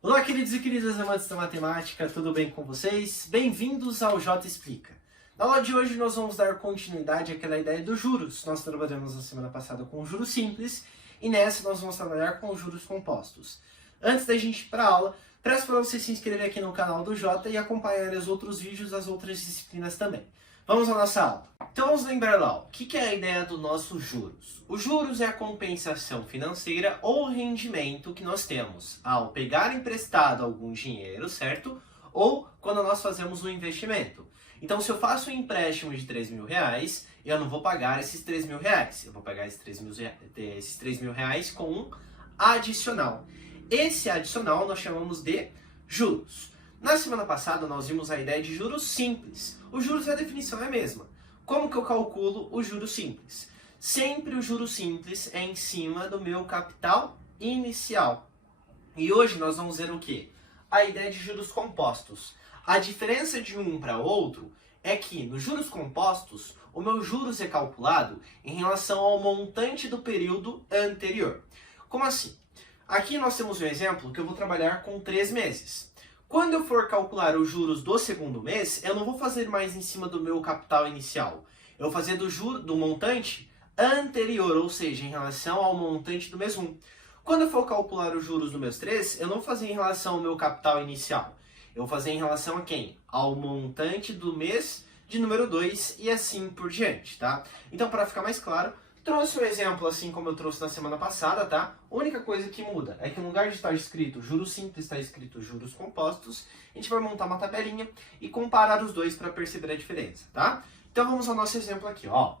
Olá, queridos e queridas amantes da matemática, tudo bem com vocês? Bem-vindos ao J Explica. Na aula de hoje nós vamos dar continuidade àquela ideia dos juros. Nós trabalhamos na semana passada com juros simples e nessa nós vamos trabalhar com juros compostos. Antes da gente ir para a aula, peço para você se inscrever aqui no canal do J e acompanhar os outros vídeos das outras disciplinas também. Vamos à nossa aula. Então vamos lembrar lá, o que é a ideia do nosso juros? Os juros é a compensação financeira ou rendimento que nós temos ao pegar emprestado algum dinheiro, certo? Ou quando nós fazemos um investimento. Então se eu faço um empréstimo de R$3.000, eu não vou pagar esses R$3.000. Eu vou pagar esses R$3.000 com um adicional. Esse adicional nós chamamos de juros. Na semana passada nós vimos a ideia de juros simples. Os juros, a definição é a mesma. Como que eu calculo o juros simples? Sempre o juros simples é em cima do meu capital inicial. E hoje nós vamos ver o quê? A ideia de juros compostos. A diferença de um para outro é que nos juros compostos, o meu juros é calculado em relação ao montante do período anterior. Como assim? Aqui nós temos um exemplo que eu vou trabalhar com 3 meses. Quando eu for calcular os juros do segundo mês, eu não vou fazer mais em cima do meu capital inicial. Eu vou fazer do montante anterior, ou seja, em relação ao montante do mês 1. Quando eu for calcular os juros do mês 3, eu não vou fazer em relação ao meu capital inicial. Eu vou fazer em relação a quem? Ao montante do mês de número 2 e assim por diante, tá? Então, para ficar mais claro, trouxe um exemplo assim como eu trouxe na semana passada, tá? A única coisa que muda é que no lugar de estar escrito juros simples, está escrito juros compostos. A gente vai montar uma tabelinha e comparar os dois para perceber a diferença, tá? Então vamos ao nosso exemplo aqui, ó.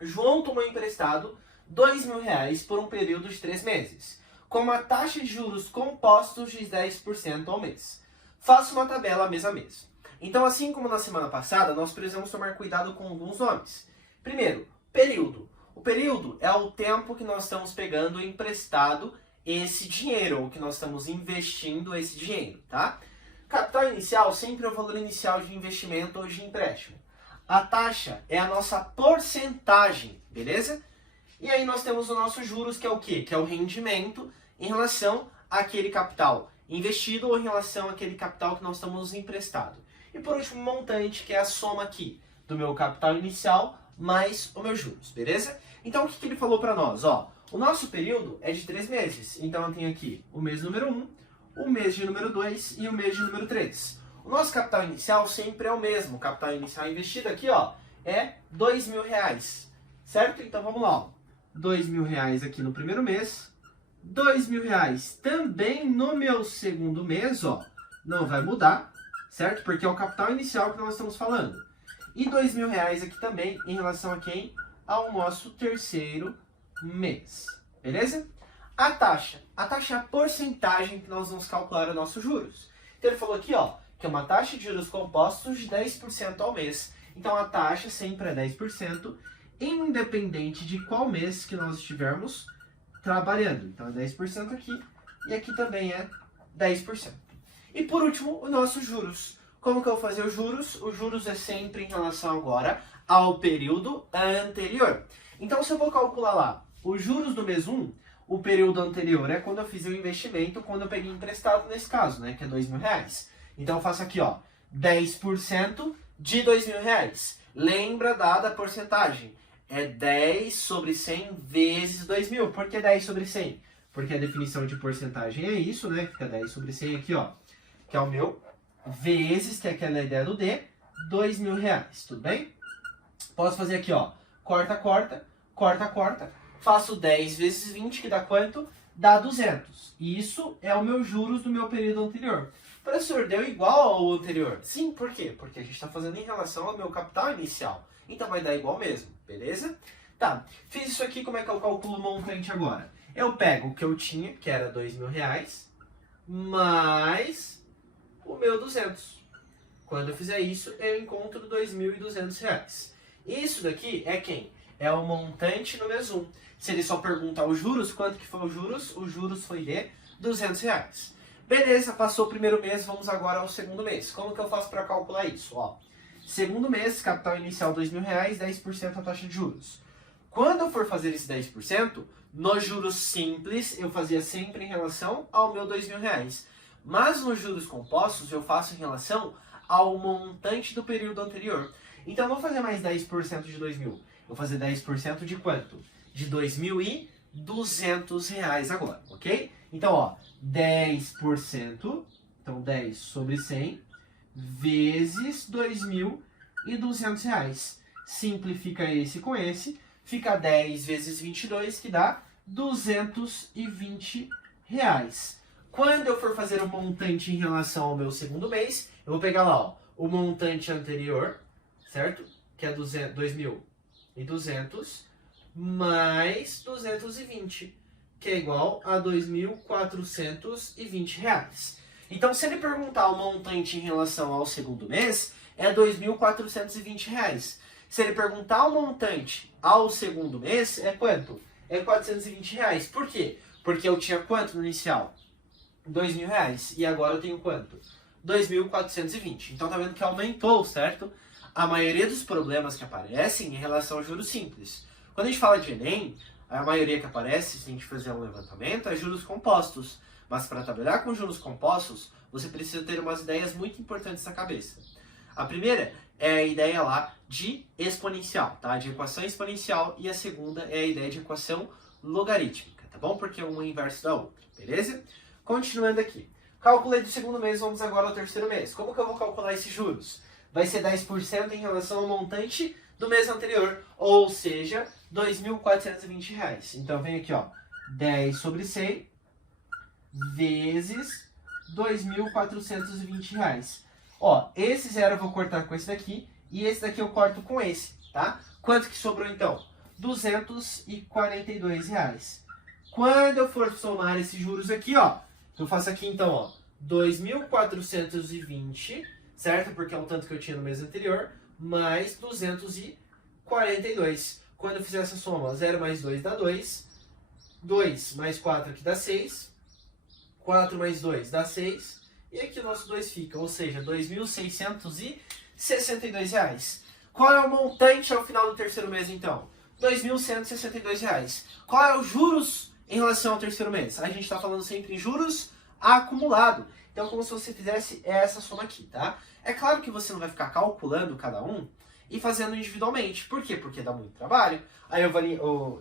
João tomou emprestado R$2.000 por um período de 3 meses, com uma taxa de juros compostos de 10% ao mês. Faça uma tabela mês a mês. Então, assim como na semana passada, nós precisamos tomar cuidado com alguns nomes. Primeiro, período. O período é o tempo que nós estamos pegando emprestado esse dinheiro, ou que nós estamos investindo esse dinheiro, tá? Capital inicial sempre é o valor inicial de investimento ou de empréstimo. A taxa é a nossa porcentagem, beleza? E aí nós temos o nosso juros, que é o quê? Que é o rendimento em relação àquele capital investido ou em relação àquele capital que nós estamos emprestado. E por último, o montante, que é a soma aqui do meu capital inicial mais o meu juros, beleza? Então, o que ele falou para nós? Ó, o nosso período é de 3 meses. Então, eu tenho aqui o mês número 1, o mês de número 2 e o mês de número 3. O nosso capital inicial sempre é o mesmo. O capital inicial investido aqui, ó, é R$2.000, certo? Então, vamos lá, ó. R$2.000 aqui no primeiro mês, R$2.000 também no meu segundo mês, ó, não vai mudar, certo? Porque é o capital inicial que nós estamos falando. E R$2.000 aqui também em relação a quem? Ao nosso terceiro mês, beleza? A taxa é a porcentagem que nós vamos calcular os nossos juros. Então ele falou aqui, ó, que é uma taxa de juros compostos de 10% ao mês. Então a taxa sempre é 10%, independente de qual mês que nós estivermos trabalhando. Então é 10% aqui e aqui também é 10%. E por último, os nossos juros. Como que eu vou fazer os juros? Os juros é sempre em relação agora ao período anterior. Então, se eu vou calcular lá os juros do mês 1, o período anterior é quando eu fiz o investimento, quando eu peguei emprestado nesse caso, né, que é R$2.000. Então, eu faço aqui, ó, 10% de R$2.000. Lembra da porcentagem? É 10 sobre 100 vezes 2.000. Por que 10 sobre 100? Porque a definição de porcentagem é isso, né? Fica 10 sobre 100 aqui, ó, que é o meu vezes, que é aquela ideia do D, R$2.000, tudo bem? Posso fazer aqui, ó, corta, corta, corta, corta, faço 10 vezes 20, que dá quanto? Dá 200. E isso é o meu juros do meu período anterior. Professor, deu igual ao anterior? Sim, por quê? Porque a gente está fazendo em relação ao meu capital inicial. Então vai dar igual mesmo, beleza? Tá, fiz isso aqui, como é que eu calculo o montante agora? Eu pego o que eu tinha, que era R$2.000, mais o meu 200. Quando eu fizer isso, eu encontro R$2.200. Isso daqui é quem? É o montante no mês 1. Se ele só perguntar os juros, quanto que foi os juros foi de R$200. Beleza, passou o primeiro mês, vamos agora ao segundo mês. Como que eu faço para calcular isso? Ó, segundo mês, capital inicial R$2.000, 10% a taxa de juros. Quando eu for fazer esse 10%, nos juros simples, eu fazia sempre em relação ao meu R$2.000. Mas nos juros compostos eu faço em relação ao montante do período anterior. Então eu não vou fazer mais 10% de 2.000. Eu vou fazer 10% de quanto? De R$ 2.200 agora, ok? Então, ó, 10%, então 10 sobre 100, vezes R$ 2.200. Simplifica esse com esse, fica 10 vezes 22, que dá R$ 220. Quando eu for fazer o montante em relação ao meu segundo mês, eu vou pegar lá, ó, o montante anterior, certo? Que é 2.200 mais 220, que é igual a R$ 2.420. Então, se ele perguntar o montante em relação ao segundo mês, é R$ 2.420. Se ele perguntar o montante ao segundo mês, é quanto? É R$ 420. Por quê? Porque eu tinha quanto no inicial? R$ 2.000. E agora eu tenho quanto? R$ 2.420. Então tá vendo que aumentou, certo? A maioria dos problemas que aparecem em relação ao juros simples. Quando a gente fala de Enem, a maioria que aparece, se a gente fizer um levantamento, é juros compostos. Mas para trabalhar com juros compostos, você precisa ter umas ideias muito importantes na cabeça. A primeira é a ideia lá de exponencial, tá? De equação exponencial, e a segunda é a ideia de equação logarítmica, tá bom? Porque uma é o inverso da outra, beleza? Continuando aqui. Calculei do segundo mês, vamos agora ao terceiro mês. Como que eu vou calcular esses juros? Vai ser 10% em relação ao montante do mês anterior, ou seja, R$ 2.420. Então vem aqui, ó, 10 sobre 100 vezes R$ 2.420. Ó, esse zero eu vou cortar com esse daqui, e esse daqui eu corto com esse, tá? Quanto que sobrou então? R$ 242. Quando eu for somar esses juros aqui, ó, eu faço aqui então, ó, 2.420, certo? Porque é o tanto que eu tinha no mês anterior, mais 242. Quando eu fizer essa soma, 0 mais 2 dá 2, 2 mais 4 aqui dá 6, 4 mais 2 dá 6, e aqui o nosso 2 fica, ou seja, R$ 2.662. Qual é o montante ao final do terceiro mês, então? R$ 2.162. Qual é os juros em relação ao terceiro mês? A gente está falando sempre em juros acumulado. Então, como se você fizesse essa soma aqui, tá? É claro que você não vai ficar calculando cada um e fazendo individualmente. Por quê? Porque dá muito trabalho. Aí eu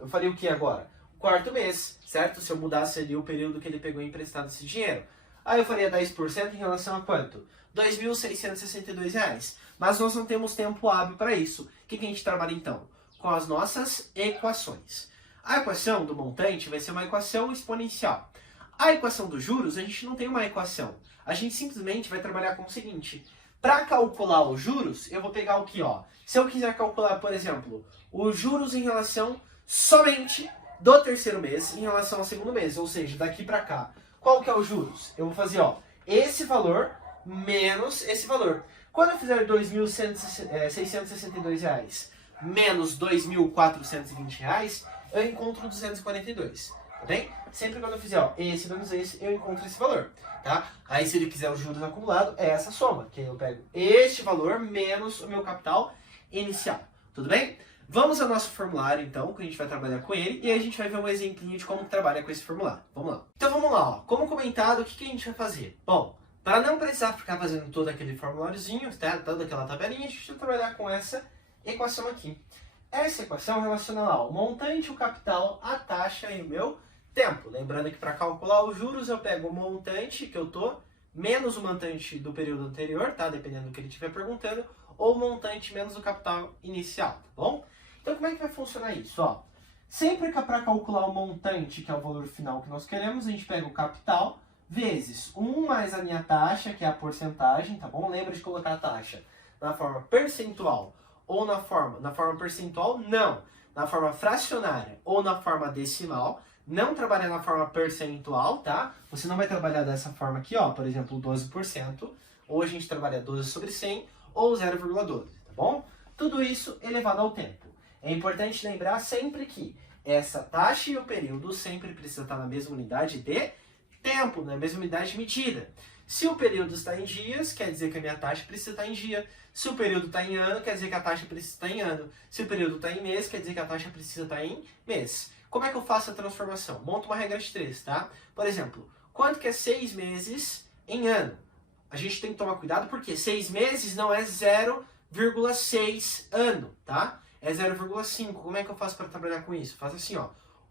faria o que agora? Quarto mês, certo? Se eu mudasse ali o período que ele pegou emprestado esse dinheiro. Aí eu faria 10% em relação a quanto? R$ 2.662. Mas nós não temos tempo hábil para isso. O que a gente trabalha então? Com as nossas equações. A equação do montante vai ser uma equação exponencial. A equação dos juros, a gente não tem uma equação. A gente simplesmente vai trabalhar com o seguinte. Para calcular os juros, eu vou pegar o que, ó. Se eu quiser calcular, por exemplo, os juros em relação somente do terceiro mês em relação ao segundo mês, ou seja, daqui para cá. Qual que é os juros? Eu vou fazer, ó, esse valor menos esse valor. Quando eu fizer R$ 2.662 menos R$ 2.420, eu encontro 242, tá bem? Sempre quando eu fizer, ó, esse menos esse, eu encontro esse valor, tá? Aí se ele quiser os juros acumulados, é essa soma, que aí eu pego este valor menos o meu capital inicial, tudo bem? Vamos ao nosso formulário, então, que a gente vai trabalhar com ele, e aí a gente vai ver um exemplinho de como trabalha com esse formulário. Vamos lá. Então vamos lá, ó. Como comentado, o que a gente vai fazer? Bom, para não precisar ficar fazendo todo aquele formuláriozinho, tá? Toda aquela tabelinha, a gente vai trabalhar com essa equação aqui. Essa equação relaciona lá o montante, o capital, a taxa e o meu tempo. Lembrando que para calcular os juros, eu pego o montante que eu tô, menos o montante do período anterior, tá? Dependendo do que ele estiver perguntando, ou o montante menos o capital inicial, tá bom? Então, como é que vai funcionar isso? Ó, sempre que é para calcular o montante, que é o valor final que nós queremos, a gente pega o capital, vezes 1 mais a minha taxa, que é a porcentagem, tá bom? Lembra de colocar a taxa na forma percentual ou na forma percentual, não. Na forma fracionária ou na forma decimal, não trabalhar na forma percentual, tá? Você não vai trabalhar dessa forma aqui, ó, por exemplo, 12%, ou a gente trabalha 12 sobre 100, ou 0,12, tá bom? Tudo isso elevado ao tempo. É importante lembrar sempre que essa taxa e o período sempre precisa estar na mesma unidade de tempo, na mesma unidade de medida. Se o período está em dias, quer dizer que a minha taxa precisa estar em dia. Se o período está em ano, quer dizer que a taxa precisa estar em ano. Se o período está em mês, quer dizer que a taxa precisa estar em mês. Como é que eu faço a transformação? Monto uma regra de 3, tá? Por exemplo, quanto que é 6 meses em ano. A gente tem que tomar cuidado porque 6 meses não é 0,6 ano, tá? É 0,5. Como é que eu faço para trabalhar com isso? Faço assim, ó.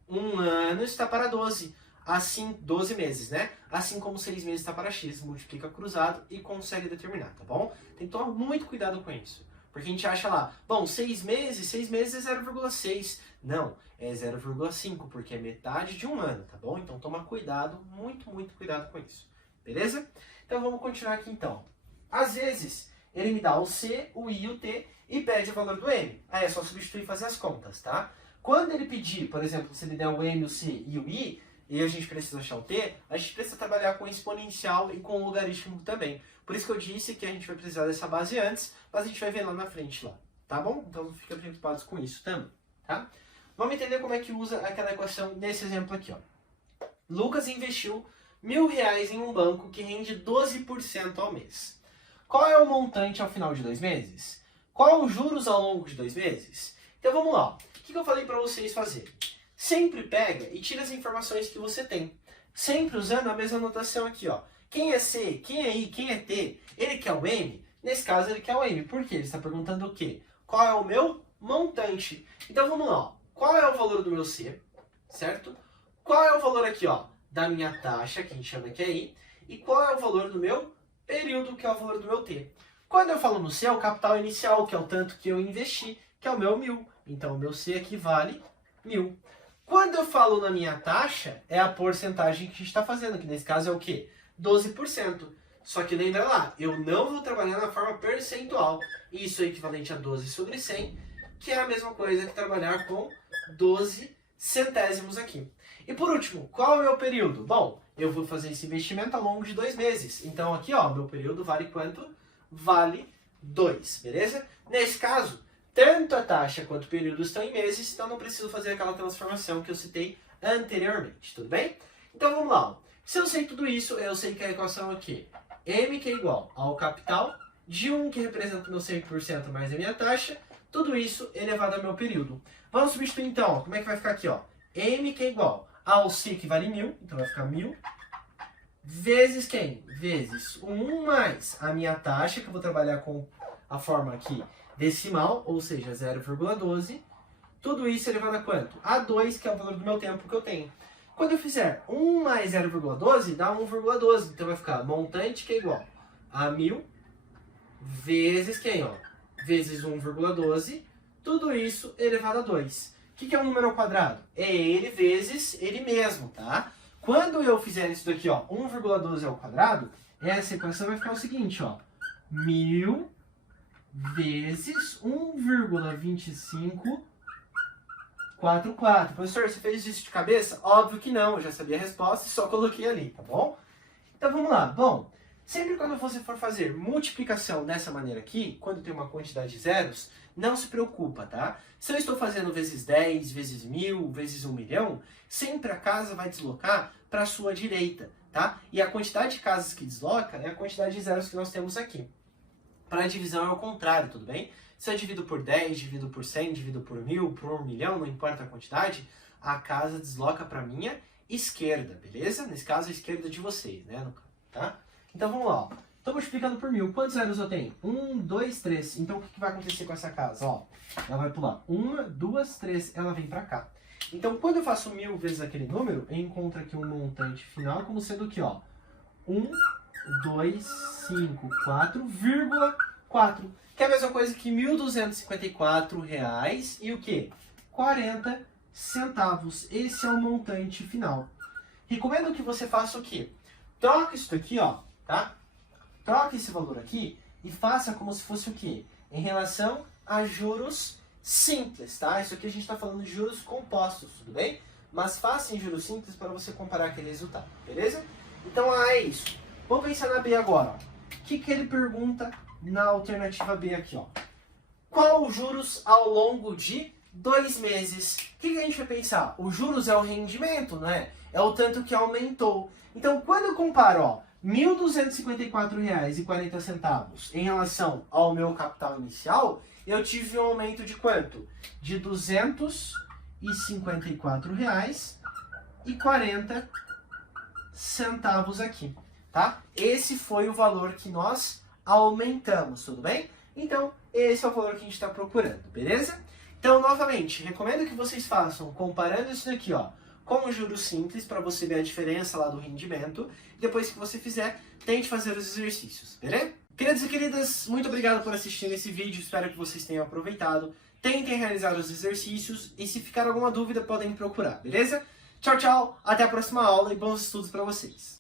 1 ano está para 12. Assim, 12 meses, né? Assim como 6 meses está para X. Multiplica cruzado e consegue determinar, tá bom? Tem que tomar muito cuidado com isso. Porque a gente acha lá, bom, 6 meses é 0,6. Não, é 0,5, porque é metade de um ano, tá bom? Então toma cuidado, muito cuidado com isso. Beleza? Então vamos continuar aqui então. Às vezes, ele me dá o C, o I e o T e pede o valor do M. Aí é só substituir e fazer as contas, tá? Quando ele pedir, por exemplo, se ele der o M, o C e o I, e a gente precisa achar o T, a gente precisa trabalhar com exponencial e com logaritmo também. Por isso que eu disse que a gente vai precisar dessa base antes, mas a gente vai ver lá na frente, lá. Tá bom? Então não fica preocupados com isso também, tá? Vamos entender como é que usa aquela equação nesse exemplo aqui, ó. Lucas investiu R$1.000 em um banco que rende 12% ao mês. Qual é o montante ao final de 2 meses? Qual os juros ao longo de 2 meses? Então vamos lá. O que eu falei para vocês fazerem? Sempre pega e tira as informações que você tem. Sempre usando a mesma notação aqui, ó. Quem é C, quem é I, quem é T? Ele quer o M? Nesse caso ele quer o M. Por quê? Ele está perguntando o quê? Qual é o meu montante? Então vamos lá, ó. Qual é o valor do meu C? Certo? Qual é o valor aqui, ó, da minha taxa, que a gente chama que é I? E qual é o valor do meu período, que é o valor do meu T? Quando eu falo no C, é o capital inicial, que é o tanto que eu investi, que é o meu 1.000. Então o meu C aqui vale 1.000. Quando eu falo na minha taxa, é a porcentagem que a gente está fazendo, que nesse caso é o quê? 12%. Só que lembra lá, eu não vou trabalhar na forma percentual. Isso é equivalente a 12 sobre 100, que é a mesma coisa que trabalhar com 12 centésimos aqui. E por último, qual é o meu período? Bom, eu vou fazer esse investimento ao longo de 2 meses. Então aqui, ó, meu período vale quanto? Vale 2, beleza? Nesse caso, tanto a taxa quanto o período estão em meses, então não preciso fazer aquela transformação que eu citei anteriormente, tudo bem? Então vamos lá. Se eu sei tudo isso, eu sei que a equação é o quê? M que é igual ao capital de 1, que representa o meu 100% mais a minha taxa, tudo isso elevado ao meu período. Vamos substituir então, ó, como é que vai ficar aqui, ó? M que é igual ao C, que vale 1.000, então vai ficar 1.000, vezes quem? Vezes 1 mais a minha taxa, que eu vou trabalhar com a forma aqui decimal, ou seja, 0,12. Tudo isso elevado a quanto? A 2, que é o valor do meu tempo que eu tenho. Quando eu fizer 1 mais 0,12, dá 1,12. Então vai ficar montante que é igual a 1.000 vezes quem, ó? Vezes 1,12. Tudo isso elevado a 2. O que é um número ao quadrado? É ele vezes ele mesmo, tá? Quando eu fizer isso daqui, ó, 1,12 ao quadrado, essa equação vai ficar o seguinte, ó. 1.000 vezes 1,2544. Professor, você fez isso de cabeça? Óbvio que não, eu já sabia a resposta e só coloquei ali, tá bom? Então vamos lá. Bom, sempre quando você for fazer multiplicação dessa maneira aqui, quando tem uma quantidade de zeros, não se preocupa, tá? Se eu estou fazendo vezes 10, vezes 1.000, vezes 1 milhão, sempre a casa vai deslocar para a sua direita, tá? E a quantidade de casas que desloca é a quantidade de zeros que nós temos aqui. Para a divisão é o contrário, tudo bem? Se eu divido por 10, divido por 100, divido por 1.000, por 1 milhão, não importa a quantidade, a casa desloca para a minha esquerda, beleza? Nesse caso, a esquerda de vocês, né? Tá? Então vamos lá, ó. Estou multiplicando por 1.000. Quantos zeros eu tenho? 1, 2, 3. Então o que vai acontecer com essa casa? Ó, ela vai pular 1, 2, 3, ela vem para cá. Então quando eu faço 1.000 vezes aquele número, eu encontro aqui um montante final como sendo o quê? Ó? 1, 2, 5, 4,4. Que é a mesma coisa que R$ 1.254 e o quê? 40 centavos. Esse é o montante final. Recomendo que você faça o quê? Troca isso aqui, ó, tá? Troca esse valor aqui e faça como se fosse o quê? Em relação a juros simples, tá? Isso aqui a gente está falando de juros compostos, tudo bem? Mas faça em juros simples para você comparar aquele resultado, beleza? Então, é isso. Vamos pensar na B agora, ó. O que ele pergunta na alternativa B aqui, ó? Qual os juros ao longo de 2 meses? O que a gente vai pensar? Os juros é o rendimento, não é? É o tanto que aumentou. Então, quando eu comparo, ó, R$ 1.254,40 em relação ao meu capital inicial, eu tive um aumento de quanto? De R$ 254,40 aqui. tá? Esse foi o valor que nós aumentamos, tudo bem? Então, esse é o valor que a gente está procurando, beleza? Então, novamente, recomendo que vocês façam comparando isso daqui, ó, com o juros simples, para você ver a diferença lá do rendimento. Depois que você fizer, tente fazer os exercícios, beleza? Queridos e queridas, muito obrigado por assistir esse vídeo, espero que vocês tenham aproveitado. Tentem realizar os exercícios e se ficar alguma dúvida, podem me procurar, beleza? Tchau, tchau, até a próxima aula e bons estudos para vocês!